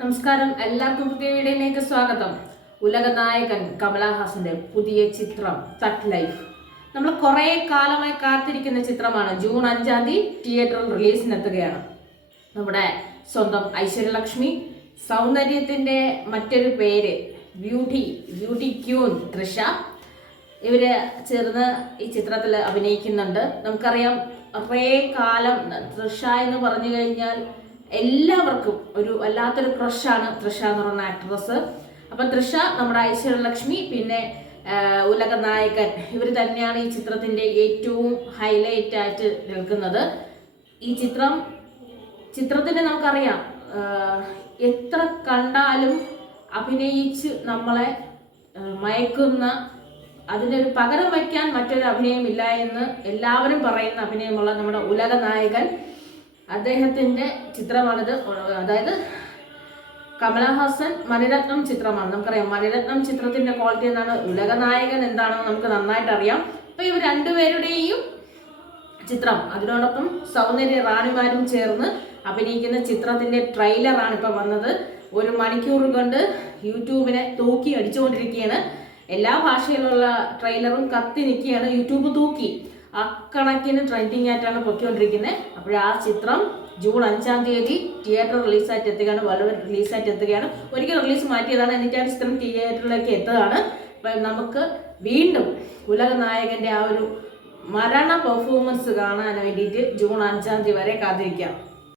നമസ്കാരം, എല്ലാവർക്കും പുതിയ വീഡിയോയിലേക്ക് സ്വാഗതം. ഉലക നായകൻ കമലഹാസന്റെ പുതിയ ചിത്രം തട്ട് ലൈഫ് നമ്മൾ കുറെ കാലമായി കാത്തിരിക്കുന്ന ചിത്രമാണ്. ജൂൺ 5 തിയേറ്ററിൽ റിലീസിനെത്തുകയാണ്. നമ്മുടെ സ്വന്തം ഐശ്വര്യലക്ഷ്മി, സൗന്ദര്യത്തിന്റെ മറ്റൊരു പേര് ബ്യൂട്ടി ക്യൂൻ തൃഷ, ഇവര് ചേർന്ന് ഈ ചിത്രത്തിൽ അഭിനയിക്കുന്നുണ്ട്. നമുക്കറിയാം, കുറേ കാലം തൃഷ എന്ന് പറഞ്ഞു കഴിഞ്ഞാൽ എല്ലാവർക്കും ഒരു വല്ലാത്തൊരു ക്രഷാണ് തൃഷ എന്ന് പറയുന്ന ആക്ട്രസ്. അപ്പം തൃഷ, നമ്മുടെ ഐശ്വര്യലക്ഷ്മി, പിന്നെ ഉലക നായകൻ, ഇവർ തന്നെയാണ് ഈ ചിത്രത്തിന്റെ ഏറ്റവും ഹൈലൈറ്റ് ആയിട്ട് നിൽക്കുന്നത്. ഈ ചിത്രത്തിന്റെ നമുക്കറിയാം, എത്ര കണ്ടാലും അഭിനയിച്ച് നമ്മളെ മയക്കുന്ന, അതിനൊരു പകരം വയ്ക്കാൻ മറ്റൊരു അഭിനയമില്ല എന്ന് എല്ലാവരും പറയുന്ന അഭിനയമുള്ള നമ്മുടെ ഉലക നായകൻ, അദ്ദേഹത്തിന്റെ ചിത്രമാണിത്. അതായത് കമലഹാസൻ മണിരത്നം ചിത്രമാണ്. നമുക്കറിയാം മണിരത്നം ചിത്രത്തിന്റെ ക്വാളിറ്റി എന്താണ്, ഉലക നായകൻ എന്താണെന്ന് നമുക്ക് നന്നായിട്ട് അറിയാം. അപ്പൊ ഇവർ രണ്ടുപേരുടെയും ചിത്രം, അതിനോടൊപ്പം സൗന്ദര്യ റാണിമാരും ചേർന്ന് അഭിനയിക്കുന്ന ചിത്രത്തിന്റെ ട്രെയിലറാണ് ഇപ്പൊ വന്നത്. 1 മണിക്കൂർ കൊണ്ട് യൂട്യൂബിനെ തൂക്കി അടിച്ചുകൊണ്ടിരിക്കുകയാണ്. എല്ലാ ഭാഷയിലുള്ള ട്രെയിലറും കത്തി നിൽക്കുകയാണ്. യൂട്യൂബ് തൂക്കി അക്കണക്കിന് ട്രെൻഡിങ് ആയിട്ടാണ് പൊക്കിക്കൊണ്ടിരിക്കുന്നത്. അപ്പോൾ ആ ചിത്രം ജൂൺ 5 തിയേറ്റർ റിലീസായിട്ട് എത്തുകയാണ്. വളരെ റിലീസായിട്ട് എത്തുകയാണ്. ഒരിക്കൽ റിലീസ് മാറ്റിയതാണ്, എന്നിട്ട് ആ ചിത്രം തിയേറ്ററിലേക്ക് എത്തുകയാണ്. അപ്പം നമുക്ക് വീണ്ടും ഉലക നായകന്റെ ആ ഒരു മരണ പെർഫോമൻസ് കാണാൻ വേണ്ടിയിട്ട് ജൂൺ 5 വരെ കാത്തിരിക്കാം.